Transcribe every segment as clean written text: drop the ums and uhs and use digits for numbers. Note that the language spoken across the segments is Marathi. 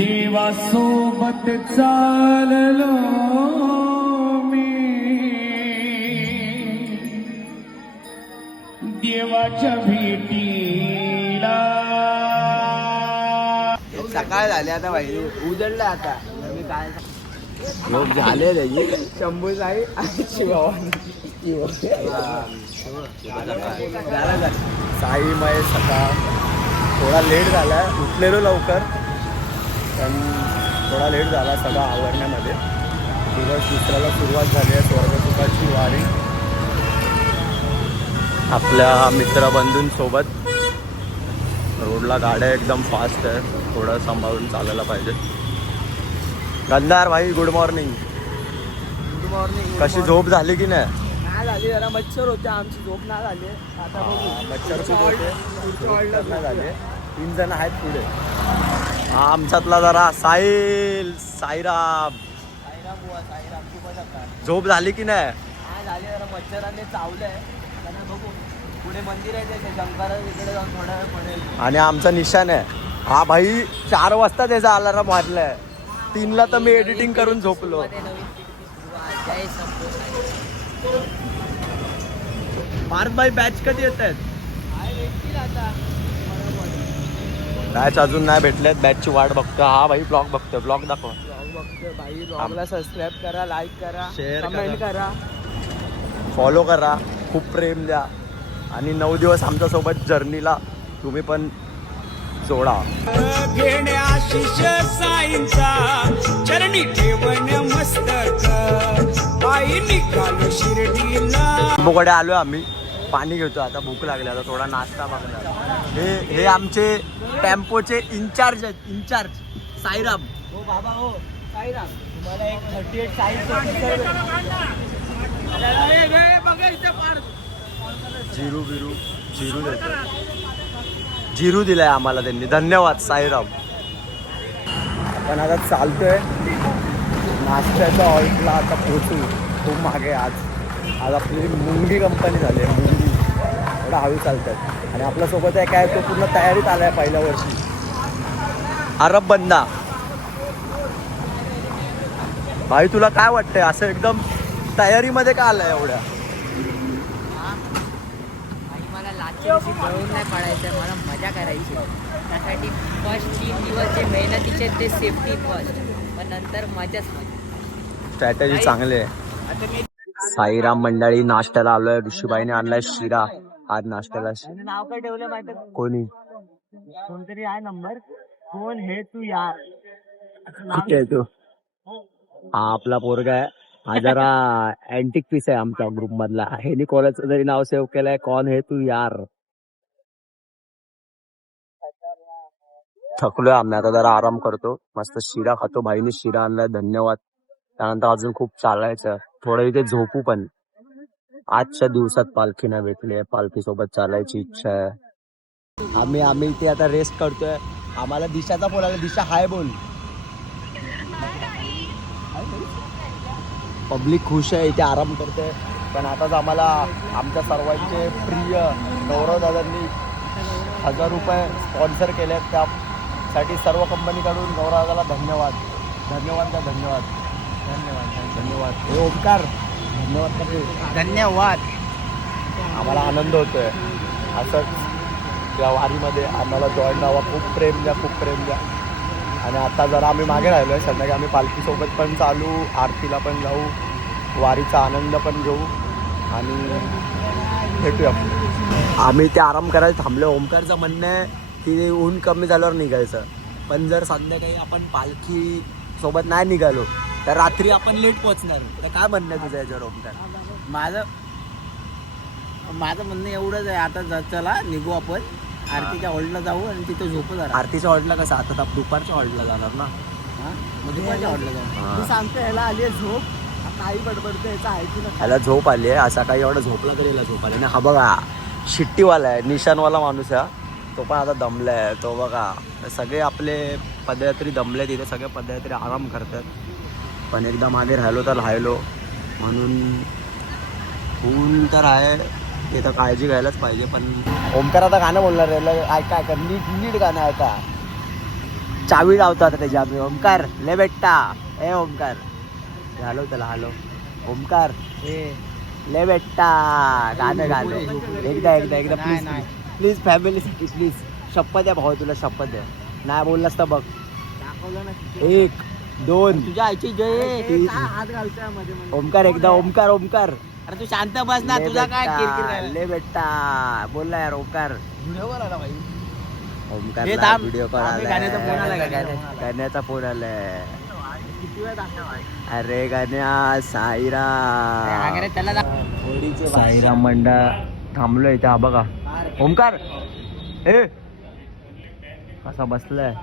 देवासोबत चाललो मी, देवाच्या भेटीला. सकाळ झाली आता भाई, उजळलं आता. मी काय लोक झाले त्याची शंभू साई आणि साई मय सकाळ थोडा लेट झाला, उठलेलो लवकर पण थोडा लेट झाला सगळं आवरण्यामध्ये. दिवस दुसऱ्याला सुरुवात झाली आहे स्वर्गसुखाची वारी आपल्या मित्रबंधूंसोबत. रोडला गाड्या एकदम फास्ट आहे, थोडं सांभाळून चालायला पाहिजे. गंधार भाई गुड मॉर्निंग. Good morning. कशी झोप झाली की नाही झाली? जरा मच्छर होते, आमची झोप नाही झाली. आता मच्छर खूप होते, नाही झाले. 3 जण आहेत पुढे. हा आमच्यातला जरा साहिल साईराम. झोप झाली की नाही झाली? जरा मच्छराने चावलंय. बघू पुढे मंदिर आहे त्याचे शंकर, इकडे जाऊन थोडा वेळ पडेल. आणि आमचा निशान आहे हा भाई. 4 वाजता त्याचा अलार्म वाजलाय, 3ला तर मी एडिटिंग करून झोपलो. पार्थ भाई बॅच कधी येत आहेत? बॅच अजून नाही भेटलेत, बॅचची वाट बघतो. हा भाई ब्लॉग बघतोय, ब्लॉग दाखव. ब्लॉग बघतोय भाई. ब्लॉगला सबस्क्राईब करा, लाईक करा, शेअर कमेंट करा, फॉलो करा, खूप प्रेम द्या. आणि 9 दिवस आमच्यासोबत जर्नीला तुम्ही पण जोडा. आशिष साईंचा चरणी ठेवण मस्तक, पायी निघालो शिर्डीला. बोकडे आलोय आम्ही, पाणी घेतो. आता भूक लागली, आता थोडा नाश्ता मागणार. हे आमचे टेम्पोचे इन्चार्ज आहेत, इन्चार्ज साईराम. हो बाबा, हो साईराम. तुम्हाला एक 38 साईज जिरू बिरू जिरू देतो. जिरू दिलाय आम्हाला त्यांनी, धन्यवाद साईराम. आपण आता चालतोय नाश्त्याच्या हॉल्टला. आता पोहोचू. खूप मागे आज आपली मुंगी कंपनी झाली आहे. मुंगी एवढा हळू चालतात. आणि आपल्यासोबत आहे काय, तो पूर्ण तयारीत आलाय पहिल्या वर्षी. अरब बंदा. भाई तुला काय वाटतंय, असं एकदम तयारीमध्ये का आलाय एवढ्या? मला लाचेची पळून नाही पडायचं, मला मजा करायची. त्यासाठी फर्स्ट 3 दिवस जे मेहनतीचे ते सेफ्टी फर्स्ट, पण नंतर मजाच मजा. स्ट्रॅटेजी चांगली आहे. साईराम मंडळी नाश्त्याला आलोय. ऋषीबाईने आणलाय शिरा आज नाश्त्याला. नाव काय ठेवलं माहिती? कोणी कोणतरी आहे नंबर. कोण हे तू यार? कुठे आहे तू? हा आपला पोरगा आहे. हा जरा अँटिक पीस आहे आमच्या ग्रुप मधला. हे कोणाचं जरी नाव सेव्ह केलंय, कोण हे तू यार. थकलोय आम्ही, आता जरा आराम करतो. मस्त शिरा खातो. भाईने शिरा आणलाय, धन्यवाद. त्यानंतर अजून खूप चालायचं, थोडं इथे झोपू. पण आजच्या दिवसात पालखी नाही भेटली आहे, पालखी सोबत चालायची इच्छा आहे. आम्ही इथे आता रेस्ट करतोय. आम्हाला दिशाचा फोन आला, दिशा हाय बोल. पब्लिक खुश आहे, इथे आराम करते. पण आताच आम्हाला आमच्या सर्वांचे प्रिय गौरव दादांनी 1000 रुपये स्पॉन्सर केले आहेत. त्यासाठी सर्व कंपनीकडून गौरव दादाला धन्यवाद. धन्यवाद का धन्यवाद धन्यवाद धन्यवाद. हे ओमकार धन्यवाद का धन्यवाद. आम्हाला आनंद होतोय असंच या वारीमध्ये आम्हाला जॉईन व्हावा. खूप प्रेम द्या, खूप प्रेम द्या. आणि आता जरा आम्ही मागे राहिलो आहे. संध्याकाळी आम्ही पालखीसोबत पण चालू, आरतीला पण जाऊ, वारीचा आनंद पण घेऊ आणि भेटूया. आम्ही ते आराम करायला थांबलो. ओमकारचं म्हणणं आहे की ऊन कमी झाल्यावर निघायचं. पण जर संध्याकाळी आपण पालखी सोबत नाही निघालो तर रात्री आपण लेट पोहोचणार. तर काय म्हणणं आहे तुझं याच्यावर ओमकार? माझं म्हणणं एवढंच आहे, आता चला निघू आपण आरतीच्या हॉल्टला जाऊ आणि तिथे झोपू जरा. आरतीच्या हॉल्टला कसं? आता दुपारच्या हॉल्टला जाणार ना. मग दुपारच्या हॉल्टला जाऊ. तू सांगतो ह्याला आली आहे झोप, काही बडबडतं याचा ऐकू नका. ह्याला झोप आली आहे. असा काही एवढा झोपला तरी याला झोप आली ना. हा बघा शिट्टीवाला आहे, निशाणवाला माणूस आहे. तो पण आता दमला आहे. तो बघा सगळे आपले पदयात्री दमले, तिथे सगळे पदयात्री आराम करतात. पण एकदा मागे राहिलो तर राहिलो म्हणून. ऊन तर आहे, ते तर काळजी घ्यायलाच पाहिजे. पण ओमकार आता गाणं बोलणार आहे, काय नीट नीट गाणं आहे का? चावी लावतो आता त्याची आम्ही. ओमकार ले बेटा, ए ओमकार हॅलो त्याला, हॅलो ओमकार ले बेटा. गाणं गाणं एकदा एकदा एकदा प्लीज प्लीज फॅमिलीसाठी प्लीज. शपथ आहे भाऊ तुला, शपथ आहे. नाही बोललास तर बघ. 1 2 तुझ्या आईची जय. तीन. हात घालतोय मध्ये. ओमकार एकदा, ओमकार ओमकार अरे तू शांत बस ना, तुझा काय किरकिर ले बेटा बोलला यार ओमकार. ओमकार हे थांब. व्हिडिओ कॉल थांब, गाण्याचा फोन आला, गाण्याचा फोन आलाय. किती वेळ दाखवा. अरे गाण्या साईराम त्याला साईराम मंडळ थांबलोय इथे. हा बघा ओमकार, ए कसा बसलाय.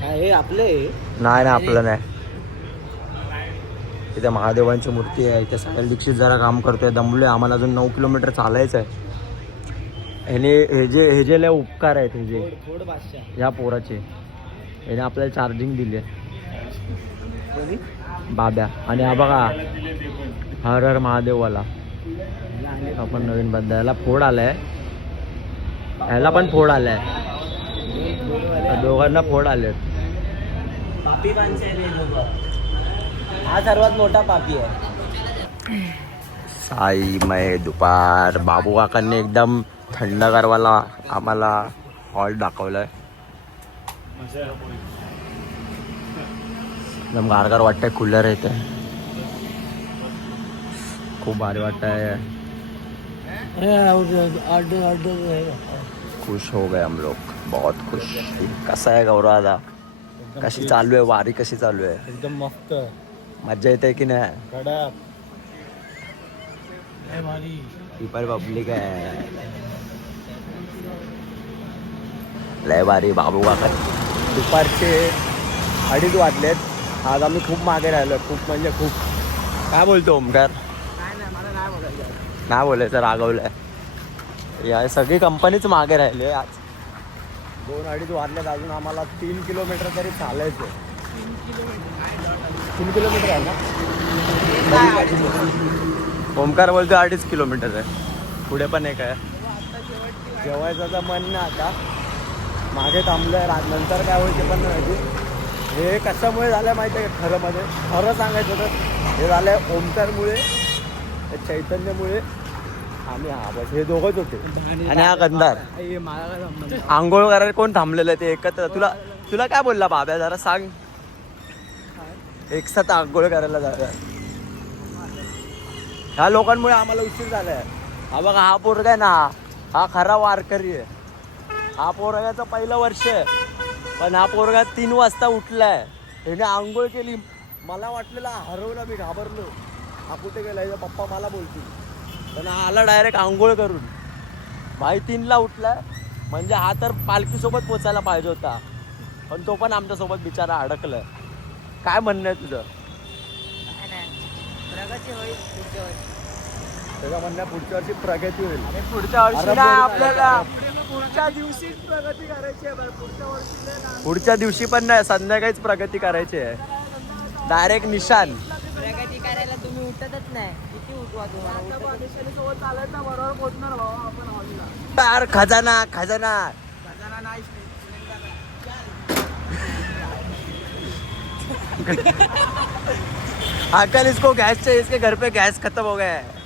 हे आपले नाही ना आपलं नाही. इथे महादेवांची मूर्ती आहे. इथे साहिल दीक्षित जरा काम करतोय. दमलोय, आम्हाला अजून 9 किलोमीटर चालायचं आहे. हे जे लय उपकार आहेत हे जे ह्या पोराचे. याने आपल्याला चार्जिंग दिली आहे बाब्या. आणि हा बघा हर हर महादेववाला आपण नवीन बंदायला फोड आलाय. ह्याला पण फोड आलाय, दोघांना फोड आले. पापी माणसं आहे. हा सर्वात मोठा पापी आहे. साई मय दुपार. बाबू काकांनी एकदम थंड गारवाला आम्हाला हॉल दाखवलाय. एकदम गारगार वाटतंय. कूलर येते, खूप भारी वाटतंय. खुश हो गए हम लोग, बहुत खुश. कसा आहे गौरव दादा, कशी चालू आहे वारी, कशी चालू आहे. एकदम मस्त मज्जा येते की नाही. कडक पीपल पब्लिक आहे लय भारी. बाबू काका दुपारचे 2:30 वाजलेत. आज आम्ही खूप मागे राहिलो, खूप म्हणजे खूप. काय बोलतो ओमकार. नाही बोलायचं, रागवलंय. या सगळी कंपनीच मागे राहिली आहे आज. 2-2:30 वाजलेत. अजून आम्हाला 3 किलोमीटर तरी चालायचं. 3 किलोमीटर आहे ना. ओमकार बोलतो 2.5 किलोमीटर आहे. पुढे पण एक आहे. जेवायचं तर मन नाही आता, मागे थांबलोय. नंतर काय होईल ते पण नाही माहिती. हे कशामुळे झालं माहिती आहे का. खरं सांगायचं तर हे झालंय ओमकारमुळे, चैतन्यमुळे आणि हा बस हे दोघंच होते. आणि हा गंधार. आंघोळ करायला कोण थांबलेलं आहे ते एकत्र. तुला काय बोलला बाब्या, जरा सांग. एकसाथ आंघोळ करायला जाऊया. ह्या लोकांमुळे आम्हाला उशीर झालाय. हा बघा हा पोरगा आहे ना, हा खरा वारकरी आहे. हा पोरगाचं पहिलं वर्ष आहे, पण हा पोरगा 3 वाजता उठलाय. त्याने आंघोळ केली. मला वाटलेलं हरवलं, मी घाबरलो. हा कुठे गेला, पप्पा मला बोलतील. पण हा आला डायरेक्ट आंघोळ करून. भाई 3ला उठलाय, म्हणजे हा तर पालखीसोबत पोचायला पाहिजे होता, पण तो पण आमच्यासोबत बिचारा अडकलाय. काय म्हणणं आहे तुझं. प्रगती होईल पुढच्या वर्षी. त्याचं म्हणणं पुढच्या वर्षी प्रगती होईल. पुढच्या वर्षी ना आपल्याला पुढच्या दिवशी प्रगती करायची आहे. पुढच्या दिवशी पण नाही, संध्याकाळीच प्रगती करायची आहे. डायरेक्ट निशान. प्रगती करायला तुम्ही उठतच नाही. किती उठवा तुम्हाला. चालायचं बरोबर पोहोचणार भाऊ आपण हॉलला. यार खजाना खजाना खजाना नाही. अंकल इसको गैस चाहिए, इसके घर पे गैस खत्म हो गया है.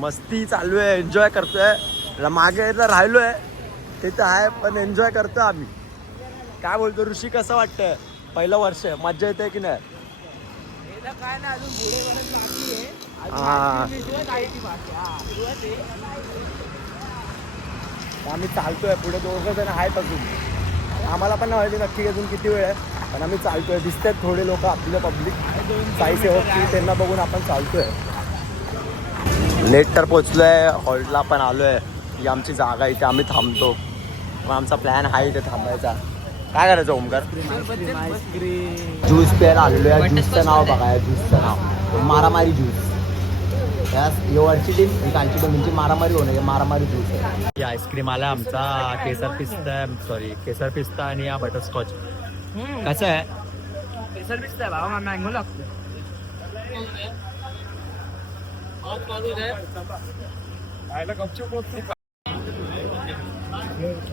मस्ती चालू आहे, एन्जॉय करतोय. मागे राहिलोय तिथं आहे, पण एन्जॉय करतोय आम्ही. काय बोलतो ऋषी, कसं वाटतंय. पहिलं वर्ष आहे, मज्जा येते की नाही. काय नाही, अजून पुढे वरच बाकी आहे. आम्ही चालतोय पुढे. 2 जण आहेत अजून. आम्हाला पण नाही माहिती नक्की अजून किती वेळ आहे, पण आम्ही चालतोय. दिसतात थोडे लोक आपले पब्लिक साई सेवक, त्यांना बघून आपण चालतोय. लेट तर पोचलोय, हॉल्टला पण आलोय. ही आमची जागा, इथे आम्ही थांबतो. मग आमचा प्लॅन आहे इथे थांबायचा. काय करायचं ओमकार. ज्यूस प्यायला आलेलो आहे. ज्यूसचं नाव बघा, ज्यूसचं नाव मारामारी ज्यूस. वरची टीम ही कालची टीम, म्हणजे मारामारी होणे, मारामारी ज्यूस आहे. ही आईस्क्रीम आला आमचा केसर पिस्ता आणि या बटरस्कॉच. कसं आहे. केसर पिस्ता भावा, मँगो लागतो.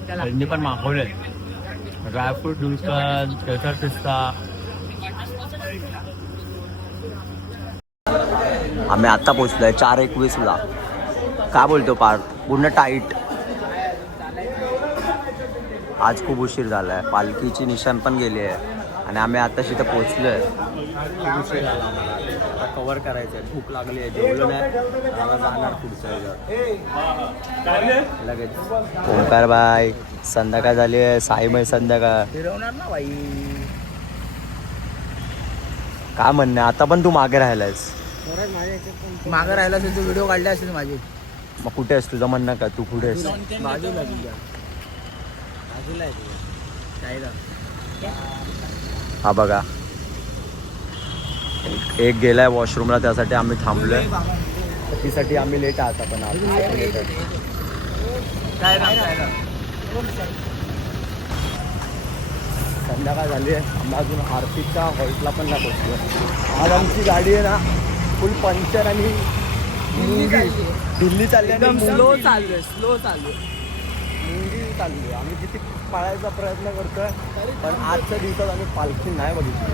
त्यांनी पण मागवले ड्रायफ्रूट डुलकन केसर पिस्ता. आम्ही आता पोचलोय 4:21ला. काय बोलतो पार्थ, पूर्ण टाईट. आज खूप उशीर झालाय. पालखीची निशाण पण गेली आहे आणि आम्ही आता तिथे पोचलोय. खूप उशीर झाला आम्हाला. आता कव्हर करायचं आहे. भूक लागली आहे. जेवलो नाही आता जाणार पुढचं लगेच. ओंकार बाय, संध्याकाळ झाली आहे. साईमय संध्याकाळ फिरवणार ना बाई. काय म्हणणं आता पण तू मागे राहिलायस. मागं राहिला असेल तू व्हिडिओ काढले असेल माझे. मग कुठे आहेस तुझं म्हणणं का? तू कुठे आहेस? बाजूला हा बघा, एक गेलाय वॉशरूमला, त्यासाठी आम्ही थांबलोय. त्यासाठी आम्ही लेट आहात. आपण संध्याकाळ झाली आहे. आम्ही अजून आरतीच्या हॉल्टला पण नाही पोहोचलो. आज आमची गाडी आहे ना फुल पंक्चर आणि दिल्ली चालली एकदम आणि स्लो चालू आहे. मुंगी चालली आहे. आम्ही किती पाळायचा प्रयत्न करतोय पण आजच्या दिवसात आम्ही पालखी नाही बघितली.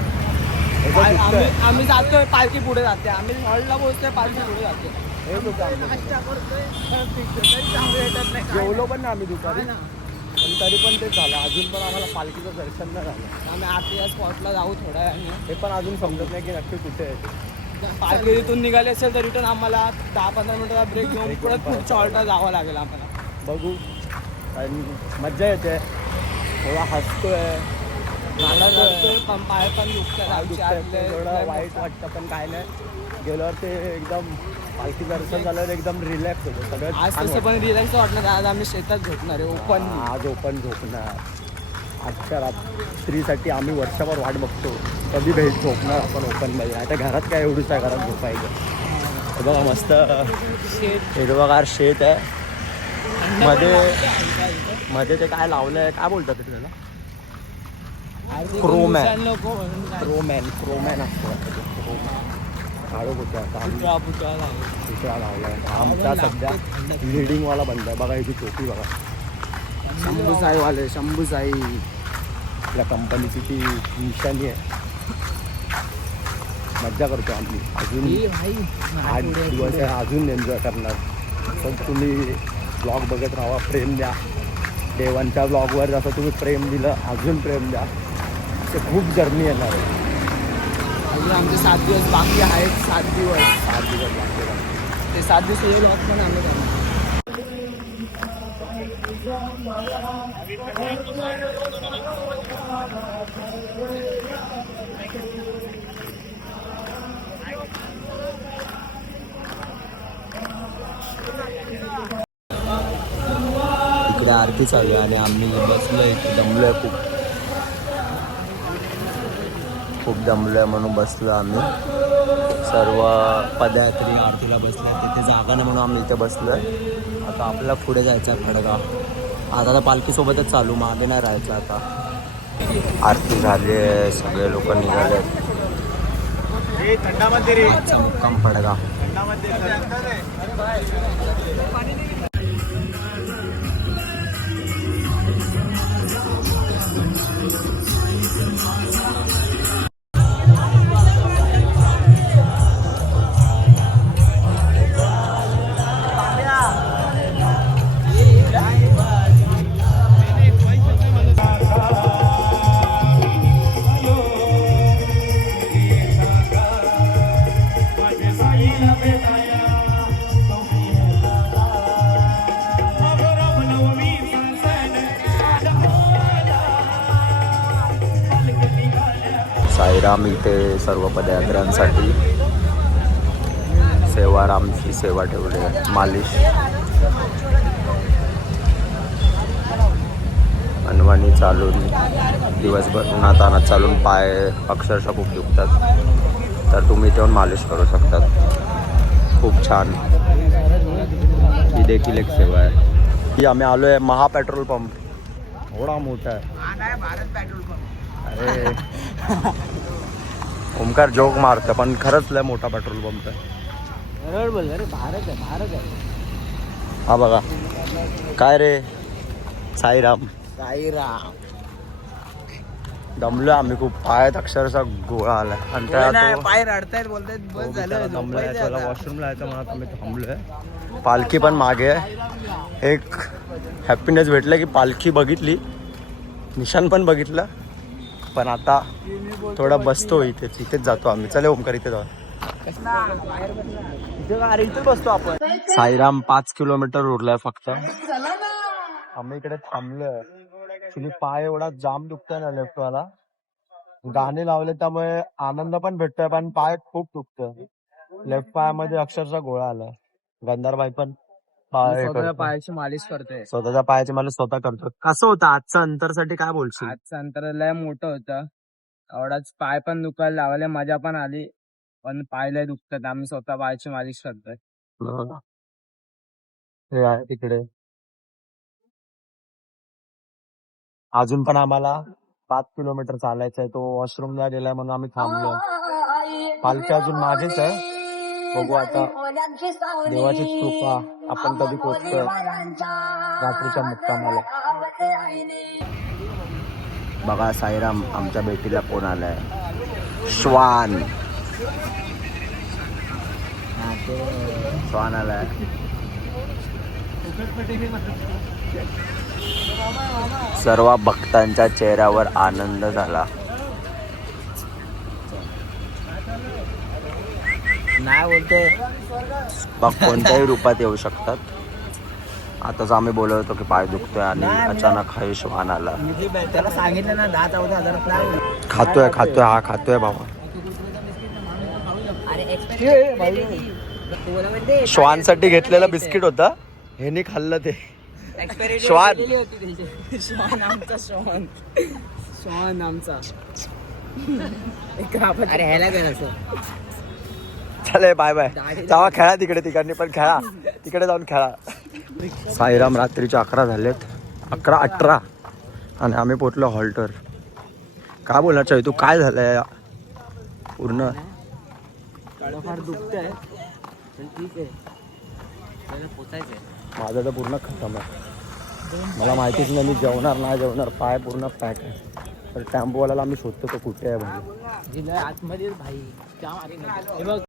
हे बघ दिसतंय. आम्ही जातोय, पालखी पुढे जाते. आम्ही हॉलला पोहोचतोय, पालखी पुढे जाते. हे लोक जेवलो पण ना आम्ही दुपारी, पण तरी पण ते झालं. अजून पण आम्हाला पालखीचं दर्शन नाही झालं. आम्ही आरतीच्या स्पॉटला जाऊ थोड्या वेळाने. हे पण अजून समजत नाही की नक्की कुठे आहे. पालखी इथून निघाली असेल तर रिटर्न आम्हाला 10-15 मिनिटाचा ब्रेक घेऊन परत पुढच्या हॉल्टला जावं लागेल आम्हाला. बघू. आणि मज्जा येते. थोडा हसतोय, मला जातोय, पण पाय पण दुखतात. थोडं वाईट वाटतं पण काय नाही. गेल्यावर ते एकदम पालखी दर्शन झाल्यावर एकदम रिलॅक्स होतं सगळं. आज तसं पण रिलॅक्स वाटणार. आज आम्ही शेतात झोपणार आहे ओपन. आज ओपन झोपणार. आजच्या रात्रीसाठी आम्ही वर्षभर वाट बघतो कधी भेट झोपणार आपण ओपनमध्ये. आता घरात काय एवढंच आहे, घरात झोपायचं. हे बघा मस्त हिरवगार शेत आहे. मध्ये ते काय लावलंय, काय बोलतात ते त्याला? क्रोमॅन असतो. काळो पुतळा लावलाय. आमचा सध्या लिडिंगवाला बनलाय. बघा याची टोपी बघा. शंभू साई आपल्या कंपनीची ती निशाणी आहे. मज्जा करतो आम्ही. अजून 8 दिवस आहे, अजून एन्जॉय करणार. पण तुम्ही ब्लॉग बघत राहा, प्रेम द्या. देवांच्या ब्लॉगवर जसं तुम्ही प्रेम दिलं अजून प्रेम द्या. ते खूप जर्नी येणार आहे. अजून आमचे 7 दिवस बाकी आहेत. 7 दिवस बाकी आहे. ते 7 दिवस ब्लॉग पण आम्ही करणार. इकडे आरती चालू आहे आणि आम्ही बसलोय. दमलोय खूप दमलोय म्हणून बसलो आम्ही. सर्व पदयात्री आरतीला बसले. तिथे जागा नाही म्हणून आम्ही इथे बसलोय. आता आपल्याला पुढे जायचं खडगाव. आता तर पालखीसोबतच चालू, मागे नाही राहायचं. आता आरती झाली आहे, सगळे लोक निघाले. आजचा मुक्काम खडगाव. साईराम इथे सर्व पदयात्र्यांसाठी सेवारामची सेवा ठेवली आहे. मालिश अनवाणी चालून दिवसभर उन्हातानात चालून पाय अक्षरशः खूप दुखतात, तर तुम्ही इथे मालिश करू शकतात. खूप छान. ही देखील एक सेवा आहे. ही आम्ही आलो आहे महा पेट्रोल पंप. एवढा मोठा आहे. Bharat petrol pump. अरे ओमकार जोक मारतं पण खरंच लय मोठा पेट्रोल पंप आहे. बरोबर बोल अरे भारत आहे हा बघा काय रे साईराम दमलो आम्ही खूप पायात अक्षरशः गोळा आलाय आणि त्यात पाय रडतायत बोलतायत बस झालं दमलोय त्याला वॉशरूमला यायचं म्हणून आम्ही थांबलोय पालखी पण मागे आहे एक हॅपीनेस भेटलं की पालखी बघितली निशान पण बघितलं पण आता थोडं बसतो इथेच जातो आम्ही चले ओमकार इथे जाऊ इथे बसतो आपण साईराम 5 किलोमीटर उरलाय फक्त आम्ही इकडे थांबलोय ऍक्च्युली पाय एवढा जाम दुखतोय ना लेफ्ट वाला गाणे लावले त्यामुळे आनंद पण भेटतोय पण पाय खूप दुखतोय लेफ्ट पायामध्ये अक्षरशः गोळा आलाय गंधारबाई पण पायाची मालिश करतोय स्वतःच्या पायाची मला स्वतः करतो कसं होतं आजच्या अंतरसाठी काय बोलशील आजचं अंतर लय मोठं होतं एवढाच पाय पण दुखायला लावले मजा पण आली पण पाय लय दुखतात आम्ही स्वतः पायाची मालिश करतोय हे आहे तिकडे अजून पण आम्हाला 5 किलोमीटर चालायचं आहे तो वॉशरूमला गेलाय म्हणून आम्ही थांबलो पालखी अजून मागेच आहे बघू आता देवाचीच कृपा आपण कधी पोहोचतोय रात्रीच्या मुक्कामाला बघा साईराम आमच्या भेटीला कोण आलाय श्वान आलाय सर्व भक्तांच्या चेहऱ्यावर आनंद झाला नाही बोलते बघ कोणत्याही रूपात येऊ शकतात आताच आम्ही बोलत होतो की पाय दुखतोय आणि अचानक हा श्वान आला त्याला सांगितलं ना 10-14 हजार खातोय बाबा श्वान साठी घेतलेलं बिस्किट होतं ह्यानी खाल्लं ते श्वान आमचा अरे ह्याला काय असं चले बाय बाय जावा खेळा तिकडे पण खेळा तिकडे जाऊन खेळा साईराम रात्रीचे 11 झालेत 11-18 आणि आम्ही पोचलो हॉल्टर काय बोलायचं तू काय झालंय पूर्ण फार दुखतंय पण ठीक आहे त्याला पोचायचंय माझं तर पूर्ण खतम आहे मला माहितीच नाही मी जेवणार पाय पूर्ण पॅक आहे तर टेम्पोवाल्याला आम्ही शोधतो तो कुठे आहे म्हणजे जिल्हा आतमध्ये भाई त्या मागे बघ